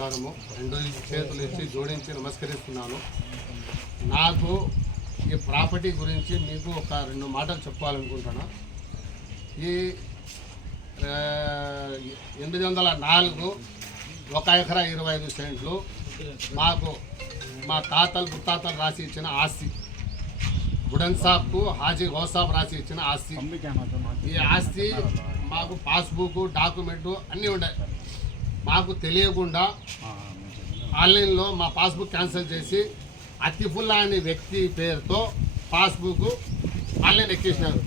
నమస్కారము. రెండు చేతులు ఇచ్చి జోడించి నమస్కరిస్తున్నాను. నాకు ఈ ప్రాపర్టీ గురించి మీకు ఒక రెండు మాటలు చెప్పాలనుకుంటున్నా. ఈ ఎనిమిది వందల నాలుగు ఒక ఎకరా ఇరవై ఐదు సెంట్లు మాకు మా తాతలు ముత్తాతలు రాసి ఇచ్చిన ఆస్తి. బుడన్ సాబ్కు హాజీ గౌసాబ్ రాసి ఇచ్చిన ఆస్తి. ఈ ఆస్తి మాకు పాస్బుక్ డాక్యుమెంట్ అన్నీ ఉన్నాయి మాకు తెలియకుండా ఆన్లైన్లో మా పాస్బుక్ క్యాన్సిల్ చేసి అతిఫుల్లా అనే వ్యక్తి పేరుతో పాస్బుక్ ఆన్లైన్ ఎక్కేసినారు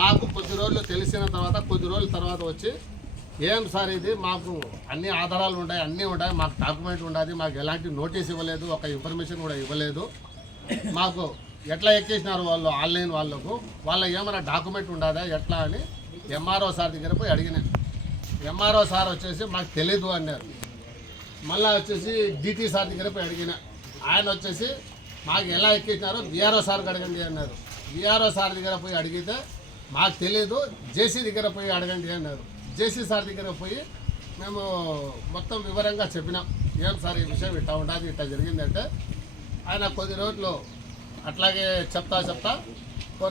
మాకు కొద్ది రోజులు తెలిసిన తర్వాత కొద్ది రోజుల తర్వాత వచ్చి ఏం సార్ ఇది? మాకు అన్ని ఆధారాలు ఉన్నాయి అన్నీ ఉన్నాయి మాకు డాక్యుమెంట్ ఉండాలి మాకు ఎలాంటి నోటీస్ ఇవ్వలేదు ఒక ఇన్ఫర్మేషన్ కూడా ఇవ్వలేదు. మాకు ఎట్లా ఎక్కేసినారు వాళ్ళు ఆన్లైన్ వాళ్ళకు? వాళ్ళ ఏమైనా డాక్యుమెంట్ ఉండదా ఎట్లా అని ఎంఆర్ఓ సార్ దగ్గర పోయి అడిగినా. ఎంఆర్ఓ సార్ వచ్చేసి మాకు తెలీదు అన్నారు. మళ్ళీ వచ్చేసి డీటీ సార్ దగ్గర పోయి అడిగిన. ఆయన వచ్చేసి మాకు ఎలా ఎక్కించినారో బీఆర్ఓ సార్కి అడగండి అన్నారు. బీఆర్ఓ సార్ దగ్గర పోయి అడిగితే మాకు తెలియదు జేసీ దగ్గర పోయి అడగండి అన్నారు. జేసీ సార్ దగ్గర పోయి మేము మొత్తం వివరంగా చెప్పినాం. ఏం సార్ ఈ విషయం ఇట్లా ఉండాలి ఇట్లా జరిగిందంటే ఆయన కొద్ది రోజులు అట్లాగే చెప్తా చెప్తా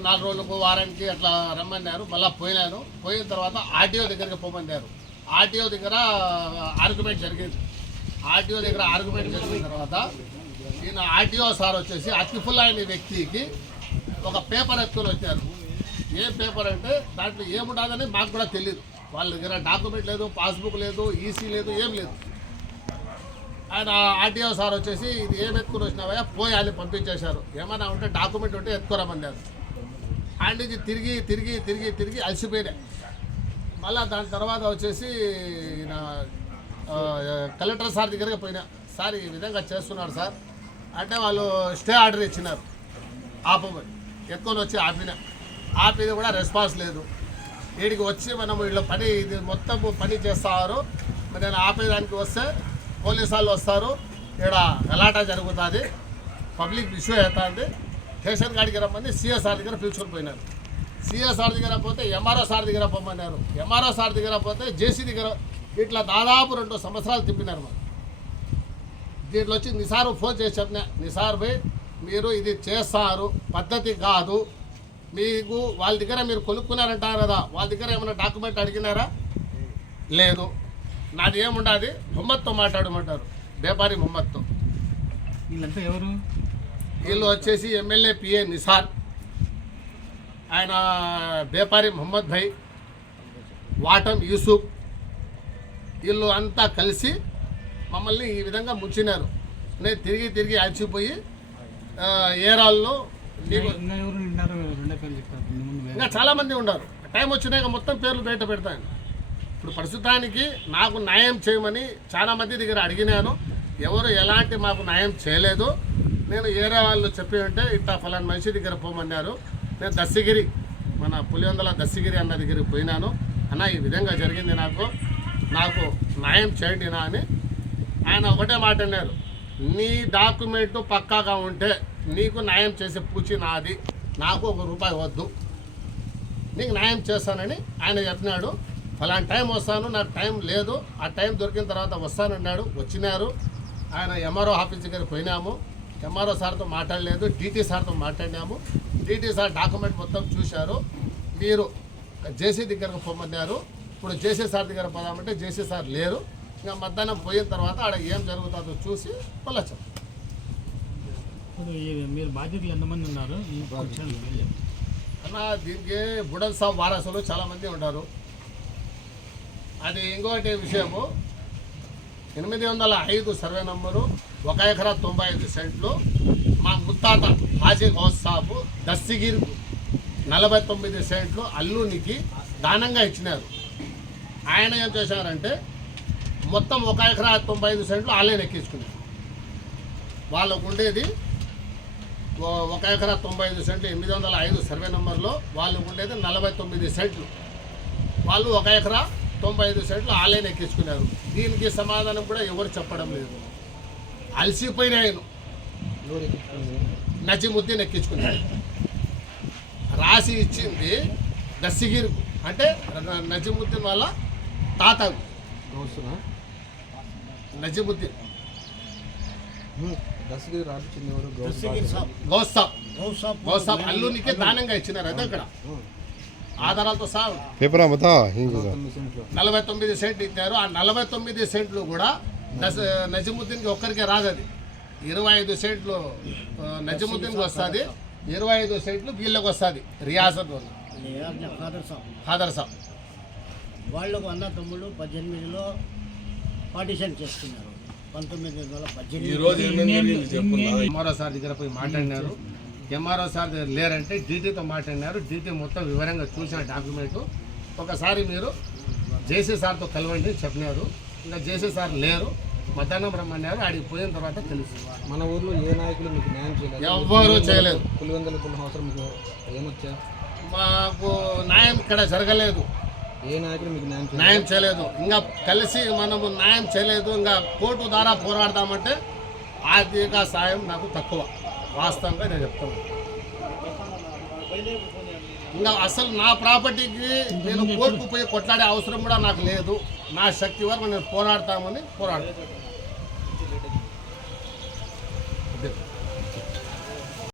నాలుగు రోజులకు వారానికి అట్లా రమ్మన్నారు. మళ్ళీ పోయినాను పోయిన తర్వాత ఆర్టీఓ దగ్గరికి పోమన్నారు. ఆర్టీఓ దగ్గర ఆర్గ్యుమెంట్ జరిగింది. ఆర్టీఓ దగ్గర ఆర్గ్యుమెంట్ జరిగిన తర్వాత ఈయన ఆర్టీఓ సార్ వచ్చేసి అతిఫుల్ అయిన వ్యక్తికి ఒక పేపర్ ఎత్తుకొని వచ్చారు. ఏం పేపర్ అంటే దాంట్లో ఏముండదని మాకు కూడా తెలియదు వాళ్ళ దగ్గర డాక్యుమెంట్ లేదు పాస్బుక్ లేదు ఈసీ లేదు ఏం లేదు. ఆయన ఆర్టీఓ సార్ వచ్చేసి ఇది ఏం ఎత్తుకుని వచ్చినావా పోయి ఆయన పంపించేశారు. ఏమైనా ఉంటే డాక్యుమెంట్ ఉంటే ఎత్తుకోరమన్నారు ఆయన నుంచి తిరిగి తిరిగి తిరిగి తిరిగి అలసిపోయినాయి మళ్ళీ దాని తర్వాత వచ్చేసి నా కలెక్టర్ సార్ దగ్గరికి పోయినా. సార్ ఈ విధంగా చేస్తున్నారు సార్. అంటే వాళ్ళు స్టే ఆర్డర్ ఇచ్చినారు. ఆపమని. ఎక్కువని వచ్చి ఆపిన. ఆపేది కూడా రెస్పాన్స్ లేదు. వీడికి వచ్చి మనం వీళ్ళ పని ఇది మొత్తం పని చేస్తారు. మరి నేను ఆపేదానికి వస్తే పోలీసు వాళ్ళు వస్తారు. ఇక్కడ గలాటా జరుగుతుంది. పబ్లిక్ ఇష్యూ అవుతుంది. స్టేషన్ కాడికి రమ్మని సిఎస్ఆర్ దగ్గర పిలుచుకొని పోయినారు. సిఎస్ఆర్ దగ్గర పోతే ఎంఆర్ఓ సార్ దగ్గర పొమ్మన్నారు. ఎంఆర్ఓ సార్ దగ్గర పోతే జేసీ దగ్గర ఇట్లా దాదాపు రెండు సంవత్సరాలు తిప్పినారు మరి దీంట్లో వచ్చి నిసార్ ఫోన్ చేసి చెప్పిన నిసార్ భయ్ మీరు ఇది చేస్తారు పద్ధతి కాదు. మీకు వాళ్ళ దగ్గర మీరు కొనుక్కున్నారంటారు కదా వాళ్ళ దగ్గర ఏమైనా డాక్యుమెంట్ అడిగినారా? లేదు. నాది ఏముండదు మొహమ్మద్తో మాట్లాడమంటారు. వ్యాపారి మొహమ్మద్తో వీళ్ళంతా ఎవరు? వీళ్ళు వచ్చేసి ఎమ్మెల్యే పిఏ నిసార్ ఆయన వ్యాపారి మొహమ్మద్ భాయ్ వాటం యూసుఫ్ వీళ్ళు అంతా కలిసి మమ్మల్ని ఈ విధంగా ముంచినారు. నేను తిరిగి తిరిగి అలసిపోయి ఏరాల్లో ఇంకా చాలామంది ఉన్నారు. టైం వచ్చినాక మొత్తం పేర్లు బయట పెడతాను. ఇప్పుడు ప్రస్తుతానికి నాకు న్యాయం చేయమని చాలా మంది దగ్గర అడిగినాను. ఎవరు ఎలాంటి మాకు న్యాయం చేయలేదు. నేను ఏరే వాళ్ళు చెప్పి ఉంటే ఇట్లా ఫలాన్ మనిషి దగ్గర పోమన్నారు. నేను దస్సిగిరి మన పులివందల దస్సిగిరి అన్న దగ్గరికి పోయినాను. అన్న ఈ విధంగా జరిగింది నాకు. నాకు న్యాయం చేయండి నా అని ఆయన ఒకటే మాట అన్నారు. నీ డాక్యుమెంట్ పక్కాగా ఉంటే నీకు న్యాయం చేసే పూచి నాది. నాకు ఒక రూపాయి వద్దు. నీకు న్యాయం చేస్తానని ఆయన చెప్పినాడు. ఫలానా టైం వస్తాను నాకు టైం లేదు. ఆ టైం దొరికిన తర్వాత వస్తానన్నాడు. వచ్చినారు. ఆయన ఎంఆర్ఓ ఆఫీస్ దగ్గరికి పోయినాము. ఎంఆర్ఓ సార్తో మాట్లాడలేదు టీటీ సార్తో మాట్లాడినాము. టీటీ సార్ డాక్యుమెంట్ మొత్తం చూశారు. మీరు జేసీ దగ్గరకు పొమ్మన్నారు. ఇప్పుడు జేసీ సార్ దగ్గర పోదామంటే జేసీ సార్ లేరు. ఇంకా మధ్యాహ్నం పోయిన తర్వాత ఆడ ఏం జరుగుతుందో చూసి వెళ్ళచ్చు. మీరు బాధ్యతలు ఎంతమంది ఉన్నారు. అన్న దీనికి బుడల్ సాబ్ వారసులు చాలామంది ఉంటారు అది ఇంకోటి విషయము. ఎనిమిది వందల ఐదు సర్వే నంబరు ఒక ఎకరా తొంభై ఐదు సెంట్లు. మా ముత్తాత హాజీ గౌస్ సాబు దస్తిగిరి నలభై తొమ్మిది సెంట్లు అల్లునికి దానంగా ఇచ్చినారు. ఆయన ఏం చేశారంటే మొత్తం ఒక ఎకరా తొంభై ఐదు సెంట్లు ఆన్లైన్ ఎక్కించుకున్నారు వాళ్ళకు ఉండేది ఒక ఎకరా తొంభై ఐదు సెంట్లు ఎనిమిది వందల ఐదు సర్వే నెంబర్లో వాళ్ళకు ఉండేది నలభై తొమ్మిది సెంట్లు. వాళ్ళు ఒక ఎకరా తొంభై ఐదు సెంట్లు ఆన్లైన్ ఎక్కించుకున్నారు దీనికి సమాధానం కూడా ఎవరు చెప్పడం లేదు. అలసిపోయిన ఆయన నజిముద్దీన్ ఎక్కించుకున్నాడు రాసి ఇచ్చింది దస్సిగిరు అంటే నజిముద్దీన్ వాళ్ళ తాతకు. నజిముద్దీన్ గౌసాబ్ దానంగా ఇచ్చినారు. అదే అక్కడ ఆధారాలతో సహా నలభై తొమ్మిది సెంట్లు ఇచ్చారు. ఆ నలభై తొమ్మిది సెంట్లు కూడా దశ నజీముద్దీన్కి ఒక్కరికే రాదు అది. ఇరవై ఐదు సెంట్లు ఆ, నజీముద్దీన్కి వస్తుంది. ఇరవై ఐదు సెంట్లు వీళ్ళకి వస్తుంది. రియాసత్ సాబ్ ఖాదర్ సాబ్. వాళ్ళకు అన్న తమ్ముళ్ళు పద్దెనిమిదిలో పార్టిషన్ చేసుకున్నారు పంతొమ్మిది వందల పద్దెనిమిది. ఎంఆర్ఓ సార్ దగ్గర పోయి మాట్లాడినారు. ఎంఆర్ఓ సార్ దగ్గర లేరంటే డీటీతో మాట్లాడినారు. డీటీ మొత్తం వివరంగా చూసిన డాక్యుమెంట్. ఒకసారి మీరు జేసీ సార్తో కలవండి చెప్పినారు. ఇంకా జేసీ సార్ లేరు. మధ్యాహ్నం రమ్మన్నారు. ఆడికి పోయిన తర్వాత తెలుసు. మన ఊర్లో ఏ నాయకులు మీకు న్యాయం చేయలేదు? ఎవ్వరూ చేయలేదు. పులివెందుల పులిహోర అవసరం మీకు ఏమొచ్చా? మాకు న్యాయం ఇక్కడ జరగలేదు. ఏ నాయకులు మీకు న్యాయం చేయలేదు? న్యాయం చేయలేదు. ఇంకా కలిసి మనము న్యాయం చేయలేదు. ఇంకా కోర్టు ద్వారా పోరాడదామంటే ఆర్థిక సాయం నాకు తక్కువ. వాస్తవంగా నేను చెప్తాను. ఇంకా అసలు నా ప్రాపర్టీకి నేను కోర్టుకు పోయి కొట్లాడే అవసరం కూడా నాకు లేదు. నా శక్తి వరకు నేను పోరాడతామని పోరాడుతాను